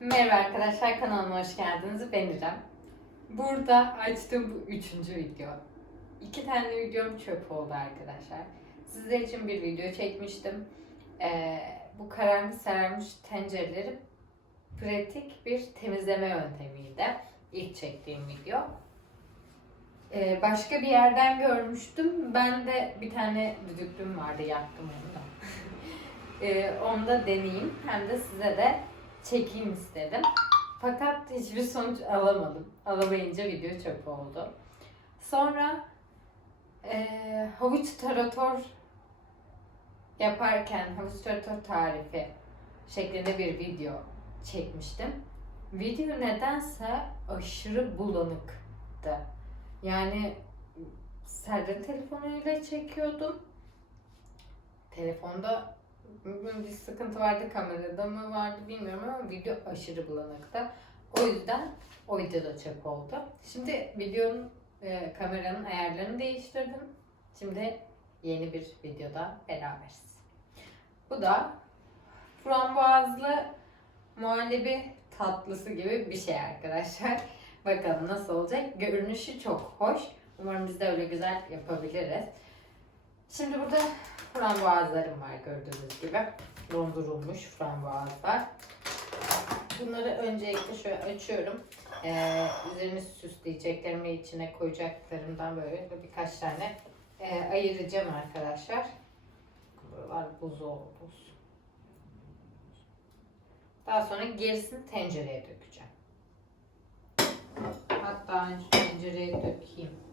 Merhaba arkadaşlar kanalıma hoş geldiniz. Ben İrem. Burada açtığım bu üçüncü video. İki tane videom çöp oldu arkadaşlar. Sizler için bir video çekmiştim. Ee, bu kararmış sararmış tencereleri pratik bir temizleme yöntemiydi. İlk çektiğim video. Ee, başka bir yerden görmüştüm. Ben de bir tane düdüklüm vardı yaktım onu da. Ee, onu da deneyeyim. Hem de size de çekeyim istedim. Fakat hiçbir sonuç alamadım. Alamayınca video çöp oldu. Sonra eee havuç tarator yaparken havuç tarator tarifi şeklinde bir video çekmiştim. Video nedense aşırı bulanıktı. Yani Serdar'ın telefonuyla çekiyordum. Telefonda bir sıkıntı vardı kamerada mı vardı bilmiyorum ama video aşırı bulanıktı. O yüzden o video da çöp oldu. Şimdi videonun e, kameranın ayarlarını değiştirdim. Şimdi yeni bir videoda beraberiz. Bu da frambuazlı muhallebi tatlısı gibi bir şey arkadaşlar. Bakalım nasıl olacak. Görünüşü çok hoş. Umarım biz de öyle güzel yapabiliriz. Şimdi burada frambuazlarım var gördüğünüz gibi. Dondurulmuş frambuazlar. Bunları öncelikle şöyle açıyorum. Ee, üzerini süsleyeceklerimi içine koyacaklarımdan böyle birkaç tane e, ayıracağım arkadaşlar. Buralar buz oldu. Daha sonra gerisini tencereye dökeceğim. Hatta önce tencereye dökeyim.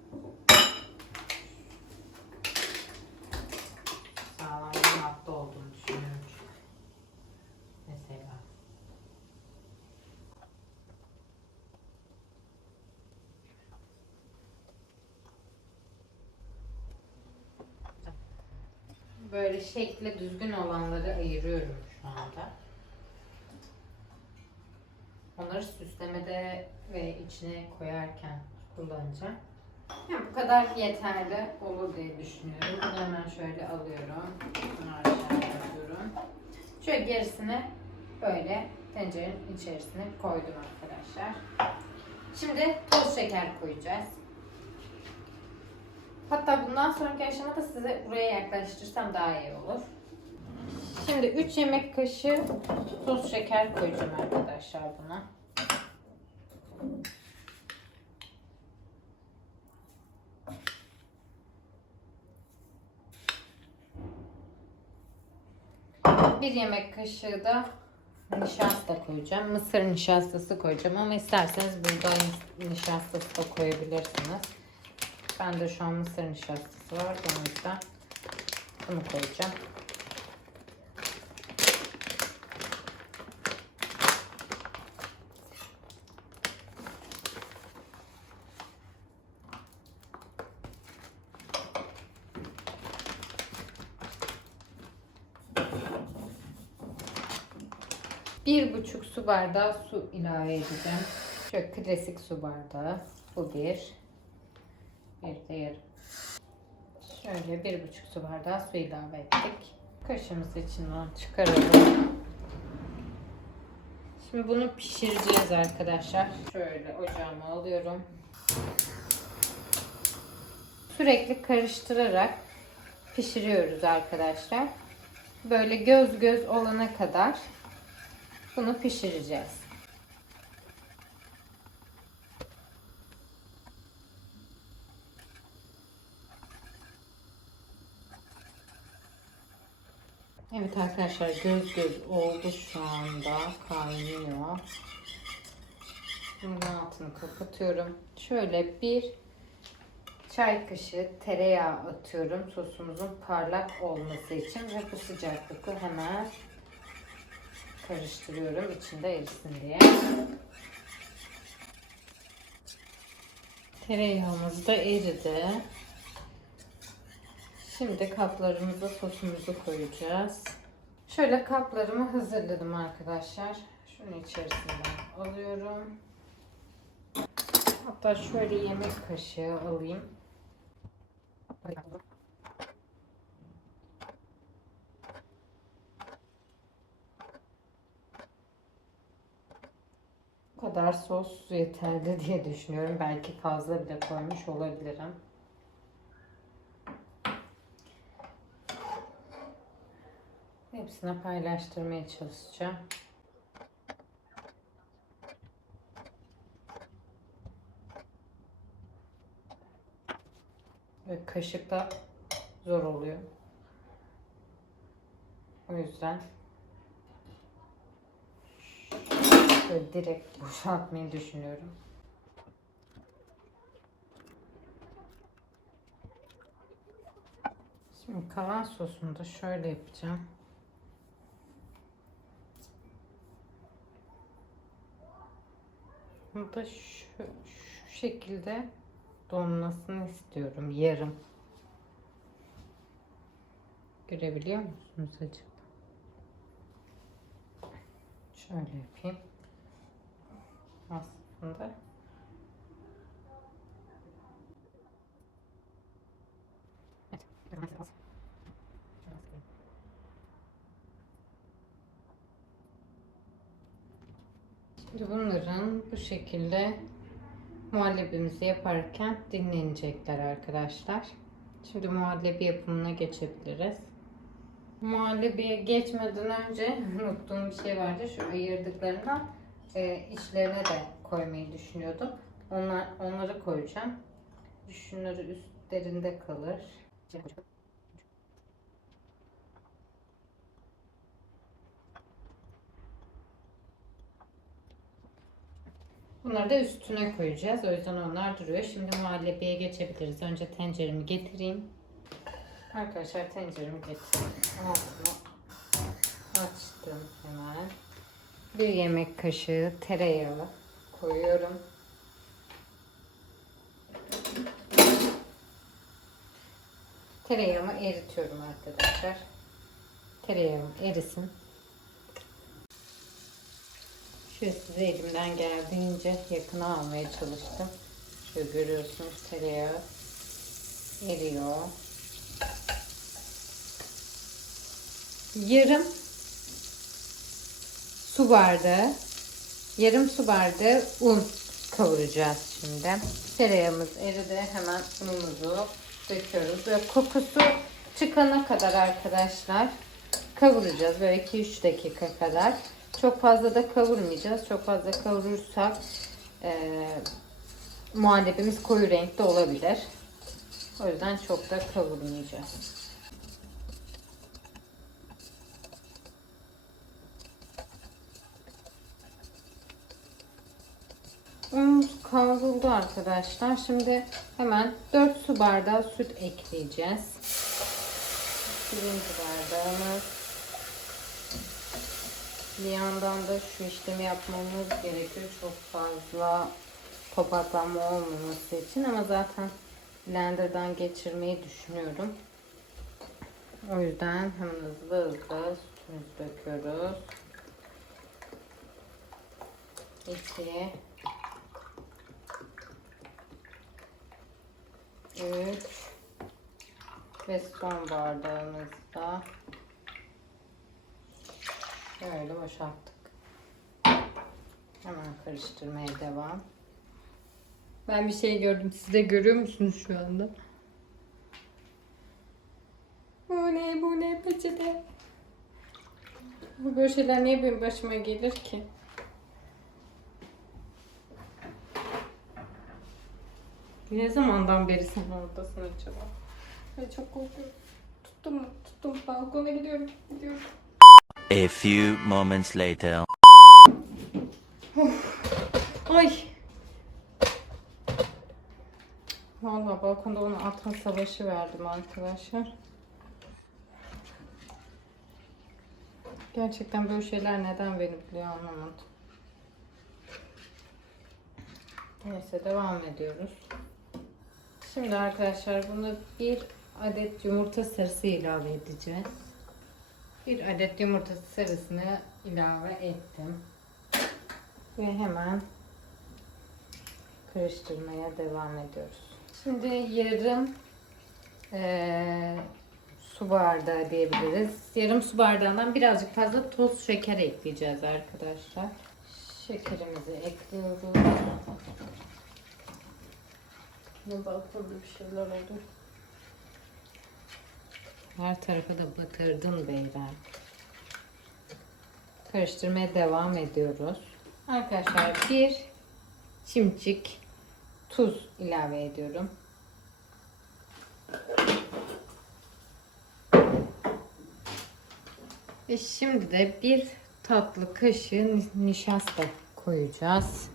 sağlam bir madde olduğunu düşünüyorum çünkü. Mesela. Böyle şekli düzgün olanları ayırıyorum şu anda. Onları süslemede ve içine koyarken kullanacağım. Yani bu kadar yeterli olur diye düşünüyorum. Bunu hemen şöyle alıyorum. Bunu aşağıya atıyorum. Şöyle gerisini böyle tencerenin içerisine koydum arkadaşlar. Şimdi toz şeker koyacağız. Hatta bundan sonraki aşamada size buraya yaklaştırsam daha iyi olur. Şimdi 3 yemek kaşığı toz şeker koyacağım arkadaşlar buna. Bir yemek kaşığı da nişasta koyacağım. Mısır nişastası koyacağım ama isterseniz buğday nişastası da koyabilirsiniz. Ben de şu an mısır nişastası var. O yüzden bunu koyacağım. Bir buçuk su bardağı su ilave edeceğim. Şöyle klasik su bardağı. Bu bir. Bir de. Şöyle bir buçuk su bardağı su ilave ettik. Kaşığımızı içinden çıkaralım. Şimdi bunu pişireceğiz arkadaşlar. Şöyle ocağıma alıyorum. Sürekli karıştırarak pişiriyoruz arkadaşlar. Böyle göz göz olana kadar bunu pişireceğiz. Evet arkadaşlar göz göz oldu şu anda kaynıyor. Şimdi altını kapatıyorum. Şöyle bir çay kaşığı tereyağı atıyorum sosumuzun parlak olması için ve bu sıcaklıkta hemen karıştırıyorum içinde erisin diye. Tereyağımız da eridi. Şimdi kaplarımıza sosumuzu koyacağız. Şöyle kaplarımı hazırladım arkadaşlar. Şunu içerisinden alıyorum. Hatta şöyle yemek kaşığı alayım. kadar sos yeterli diye düşünüyorum. Belki fazla bile koymuş olabilirim. Hepsine paylaştırmaya çalışacağım. Ve kaşıkla zor oluyor. O yüzden Böyle direkt boşaltmayı düşünüyorum. Şimdi kalan sosunu da şöyle yapacağım. Da şu, şu şekilde donmasını istiyorum. Yarım. Görebiliyor musunuz acaba? Şöyle yapayım aslında. Şimdi bunların bu şekilde muhallebimizi yaparken dinlenecekler arkadaşlar. Şimdi muhallebi yapımına geçebiliriz. Muhallebiye geçmeden önce unuttuğum bir şey vardı. Şu ayırdıklarından e, içlerine de koymayı düşünüyordum. Onlar, onları koyacağım. Şunları üstlerinde kalır. Bunları da üstüne koyacağız. O yüzden onlar duruyor. Şimdi muhallebiye geçebiliriz. Önce tenceremi getireyim. Arkadaşlar tenceremi getireyim. Açtım hemen. Bir yemek kaşığı tereyağı koyuyorum. Tereyağımı eritiyorum arkadaşlar. Tereyağım erisin. Şöyle size elimden geldiğince yakına almaya çalıştım. Şöyle görüyorsunuz tereyağı eriyor. Yarım su bardağı, yarım su bardağı un kavuracağız şimdi. Tereyağımız eridi. Hemen unumuzu döküyoruz. Böyle kokusu çıkana kadar arkadaşlar kavuracağız. Böyle 2-3 dakika kadar. Çok fazla da kavurmayacağız. Çok fazla kavurursak e, muhallebimiz koyu renkte olabilir. O yüzden çok da kavurmayacağız. Unumuz kavruldu arkadaşlar. Şimdi hemen 4 su bardağı süt ekleyeceğiz. Birinci bardağımız. Bir yandan da şu işlemi yapmamız gerekiyor. Çok fazla topaklanma olmaması için ama zaten blenderdan geçirmeyi düşünüyorum. O yüzden hemen hızlı hızlı sütümüzü döküyoruz. 2 3 ve son bardağımızda şöyle boşalttık. Hemen karıştırmaya devam. Ben bir şey gördüm. Siz de görüyor musunuz şu anda? Bu ne bu ne peçete? Bu böyle şeyler niye benim başıma gelir ki? Ne zamandan beri sen oradasın acaba? Ay çok korkuyorum. Tuttum? Tuttum. Balkona gidiyorum. Gidiyorum. A few moments later. Ay. Vallahi balkonda ona atma savaşı verdim arkadaşlar. Gerçekten böyle şeyler neden beni buluyor anlamadım. Neyse devam ediyoruz. Şimdi arkadaşlar bunu bir adet yumurta sarısı ilave edeceğiz. Bir adet yumurta sarısını ilave ettim. Ve hemen karıştırmaya devam ediyoruz. Şimdi yarım eee, su bardağı diyebiliriz. Yarım su bardağından birazcık fazla toz şeker ekleyeceğiz arkadaşlar. Şekerimizi ekliyoruz. Ne balkonda bir şeyler oldu. Her tarafa da batırdın beyler. Karıştırmaya devam ediyoruz. Arkadaşlar bir çimçik tuz ilave ediyorum. Ve şimdi de bir tatlı kaşığı ni- nişasta koyacağız.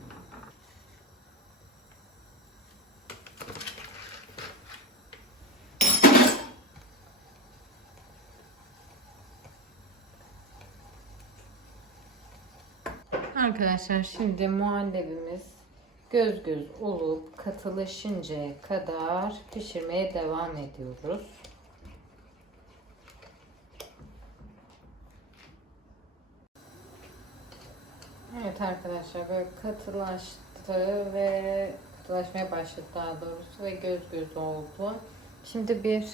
Arkadaşlar şimdi muhallebimiz göz göz olup katılaşıncaya kadar pişirmeye devam ediyoruz. Evet arkadaşlar böyle katılaştı ve katılaşmaya başladı daha doğrusu ve göz göz oldu. Şimdi bir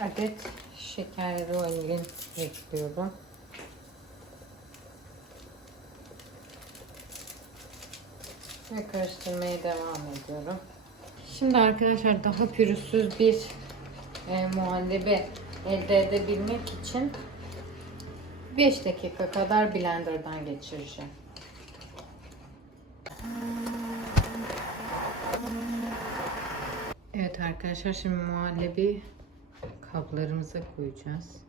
adet şekerli vanilin ekliyorum. Ve karıştırmaya devam ediyorum. Şimdi arkadaşlar daha pürüzsüz bir e, muhallebi elde edebilmek için 5 dakika kadar blenderdan geçireceğim. Evet arkadaşlar şimdi muhallebi kaplarımıza koyacağız.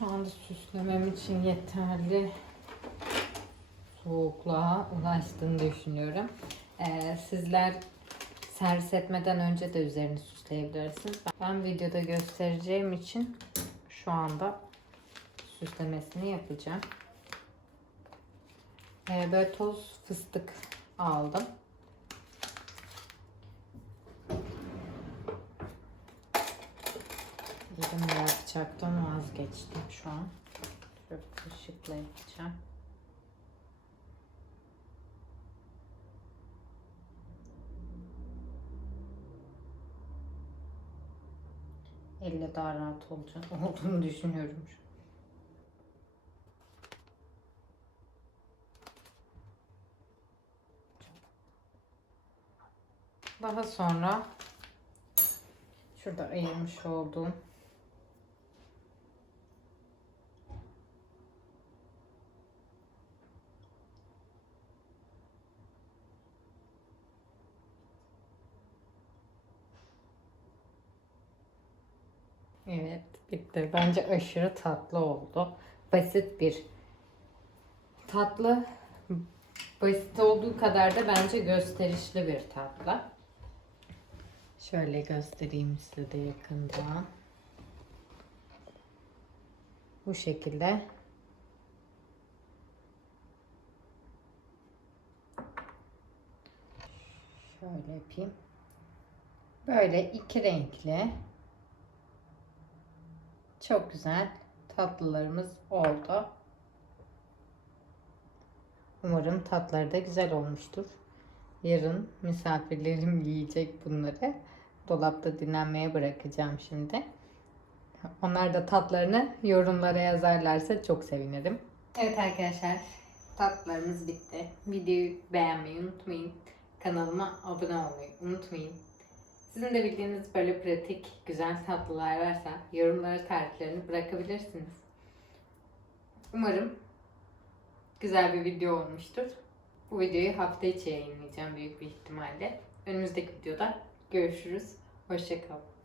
Şu anda süslemem için yeterli soğukluğa ulaştığını düşünüyorum. Ee, sizler servis etmeden önce de üzerini süsleyebilirsiniz. Ben videoda göstereceğim için şu anda süslemesini yapacağım. Ee, böyle toz fıstık aldım. Elimle yapacaktım vazgeçtim şu an. Şöyle kaşıkla yapacağım. Elle daha rahat olacak olduğunu düşünüyorum. şu. Daha sonra şurada ayırmış olduğum Evet bitti. Bence aşırı tatlı oldu. Basit bir tatlı. Basit olduğu kadar da bence gösterişli bir tatlı. Şöyle göstereyim size de yakından. Bu şekilde. Şöyle yapayım. Böyle iki renkli. Çok güzel tatlılarımız oldu. Umarım tatları da güzel olmuştur. Yarın misafirlerim yiyecek bunları. Dolapta dinlenmeye bırakacağım şimdi. Onlar da tatlarını yorumlara yazarlarsa çok sevinirim. Evet arkadaşlar tatlarımız bitti. Videoyu beğenmeyi unutmayın. Kanalıma abone olmayı unutmayın. Sizin de bildiğiniz böyle pratik, güzel tatlılar varsa yorumlara tariflerini bırakabilirsiniz. Umarım güzel bir video olmuştur. Bu videoyu hafta içi yayınlayacağım büyük bir ihtimalle. Önümüzdeki videoda görüşürüz. Hoşçakalın.